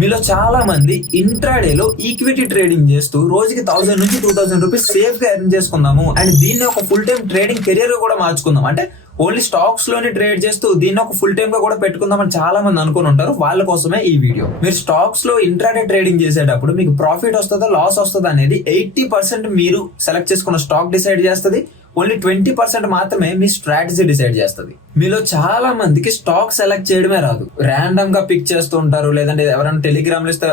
మీలో చాలా మంది ఇంట్రాడేలో ఈక్విటీ ట్రేడింగ్ చేస్తూ రోజుకి 1000 నుంచి 2000 రూపీస్ సేఫ్ గా ఎర్న్ చేసుకుందాము అండ్ దీన్ని ఒక ఫుల్ టైం ట్రేడింగ్ కెరియర్ గా కూడా మార్చుకుందాం. అంటే ఓన్లీ స్టాక్స్ లోనే ట్రేడ్ చేస్తూ దీన్ని ఒక ఫుల్ టైం గా కూడా పెట్టుకుందామని చాలా మంది అనుకుని ఉంటారు. వాళ్ళ కోసమే ఈ వీడియో. మీరు స్టాక్స్ లో ఇంట్రాడే ట్రేడింగ్ చేసేటప్పుడు మీకు ప్రాఫిట్ వస్తుందా లాస్ వస్తుందా అనేది 80% మీరు సెలెక్ట్ చేసుకున్న స్టాక్ డిసైడ్ చేస్తుంది. ఓన్లీ 20% మాత్రమే మీ స్ట్రాటజీ డిసైడ్ చేస్తుంది. మీలో చాలా మందికి స్టాక్ సెలెక్ట్ చేయడమే రాదు. ర్యాండమ్ గా పిక్ చేస్తూ ఉంటారు, లేదంటే ఎవరైనా టెలిగ్రామ్ లో ఇస్తే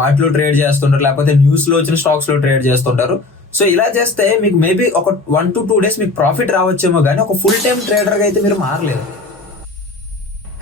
వాటిలో ట్రేడ్ చేస్తుంటారు, లేకపోతే న్యూస్ లో వచ్చిన స్టాక్స్ లో ట్రేడ్ చేస్తుంటారు. సో ఇలా చేస్తే మీకు మేబీ ఒక 1 to 2 days మీకు ప్రాఫిట్ రావచ్చేమో కానీ ఒక ఫుల్ టైం ట్రేడర్ గా అయితే మీరు మారలేదు.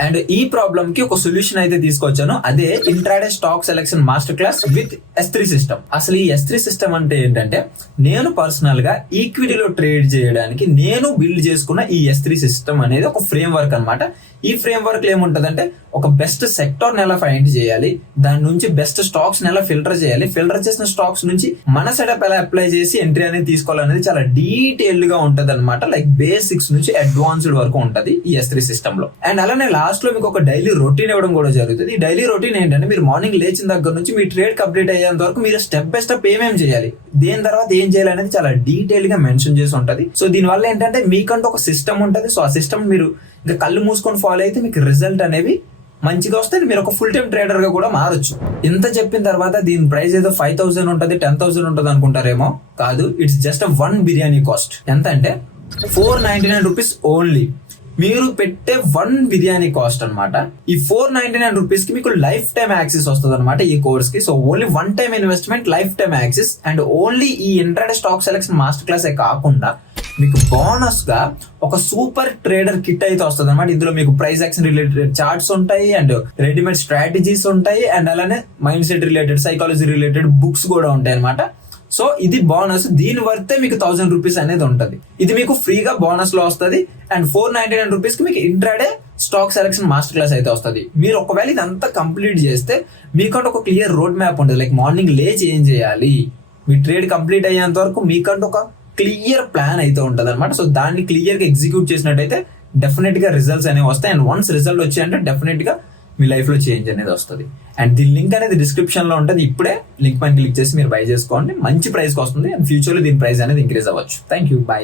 అండ్ ఈ ప్రాబ్లమ్ కి ఒక సొల్యూషన్ అయితే తీసుకొచ్చాను. అదే intraday stock selection master class with S3 system. అసలు ఈ S3 సిస్టమ్ అంటే ఏంటంటే, నేను పర్సనల్ గా ఈక్విటీలో ట్రేడ్ చేయడానికి నేను బిల్డ్ చేసుకున్న ఈ S3 సిస్టమ్ అనేది ఒక ఫ్రేమ్ వర్క్ అనమాట. ఈ ఫ్రేమ్ వర్క్ ఏముంటదంటే, ఒక బెస్ట్ సెక్టర్ నెల ఫైండ్ చేయాలి, దాని నుంచి బెస్ట్ స్టాక్స్ నెల ఫిల్టర్ చేయాలి, ఫిల్టర్ చేసిన స్టాక్స్ నుంచి మన సెటప్ ఎలా అప్లై చేసి ఎంట్రీ అనేది తీసుకోవాలనేది చాలా డీటెయిల్డ్ గా ఉంటది అనమాట. లైక్ బేసిక్స్ నుంచి అడ్వాన్స్డ్ వరకు ఉంటది ఈ S3 సిస్టమ్ లో. అండ్ అలానే లాస్ట్ లో మీకు ఒక డైలీ రొటీన్ ఇవ్వడం కూడా జరుగుతుంది. ఈ డైలీ రొటీన్ ఏంటంటే, మీరు మార్నింగ్ లేచిన దగ్గర నుంచి మీ ట్రేడ్ కంప్లీట్ అయ్యేంత వరకు మీరు స్టెప్ బై స్టెప్ ఏమేమి చేయాలి, దేని తర్వాత ఏం చేయాలి అనేది చాలా డీటెయిల్ గా మెన్షన్ చేసి ఉంటది. సో దీని వల్ల ఏంటంటే మీకంటూ ఒక సిస్టమ్ ఉంటది. సో ఆ సిస్టమ్ మీరు ఇంకా కళ్ళు మూసుకొని ఫాలో అయితే మీకు రిజల్ట్ అనేవి మంచిగా వస్తే మీరు ఒక ఫుల్ టైం ట్రేడర్ గా కూడా మారొచ్చు. ఇంత చెప్పిన తర్వాత దీని ప్రైస్ ఏదో 5000 ఉంటది, 10,000 ఉంటది అనుకుంటారేమో. కాదు, ఇట్స్ జస్ట్ 1 బిర్యానీ కాస్ట్. ఎంత అంటే 499 రూపీస్ ఓన్లీ. మీరు పెట్టే 1 బిర్యానీ కాస్ట్ అనమాట. ఈ 499 రూపీస్ కి మీకు లైఫ్ టైం యాక్సెస్ వస్తుంది అనమాట ఈ కోర్స్ కి. So only 1 time investment, lifetime access. And only ఈ intraday stock selection master class కాకుండా మీకు బోనస్ గా ఒక సూపర్ ట్రేడర్ కిట్ అయితే వస్తుంది అనమాట. ఇందులో మీకు ప్రైస్ యాక్షన్ రిలేటెడ్ చార్ట్స్ ఉంటాయి, అండ్ రెడీమేడ్ స్ట్రాటజీస్ ఉంటాయి, అండ్ అలానే mind set related, psychology related books కూడా ఉంటాయి అనమాట. సో ఇది బోనస్. దీని వర్తే మీకు 1000 రూపీస్ అనేది ఉంటది. ఇది మీకు ఫ్రీగా బోనస్ లో వస్తుంది. అండ్ 499 రూపీస్ కి మీకు intraday stock selection master class అయితే వస్తుంది. మీరు ఒకవేళ ఇదంతా కంప్లీట్ చేస్తే మీకంటూ ఒక క్లియర్ రోడ్ మ్యాప్ ఉంటుంది. లైక్ మార్నింగ్ లేచి ఏం చేయాలి, మీ ట్రేడ్ కంప్లీట్ అయ్యేంత వరకు మీకంటూ ఒక క్లియర్ ప్లాన్ అయితే ఉంటది అనమాట. సో దాన్ని క్లియర్ గా ఎగ్జిక్యూట్ చేసినట్టయితే డెఫినెట్ గా రిజల్ట్స్ అనేవి వస్తాయి. అండ్ వన్స్ రిజల్ట్ వచ్చాయంటే డెఫినెట్ గా మీ లైఫ్ లో చేంజ్ అనేది వస్తుంది. అండ్ దీని లింక్ అనేది డిస్క్రిప్షన్ లో ఉంటుంది. ఇప్పుడే లింక్ పైన క్లిక్ చేసి మీరు బై చేసుకోండి. మంచి ప్రైస్ కి వస్తుంది. అండ్ ఫ్యూచర్ లో దీని ప్రైస్ అనేది ఇంక్రీజ్ అవ్వచ్చు. Thank you, by.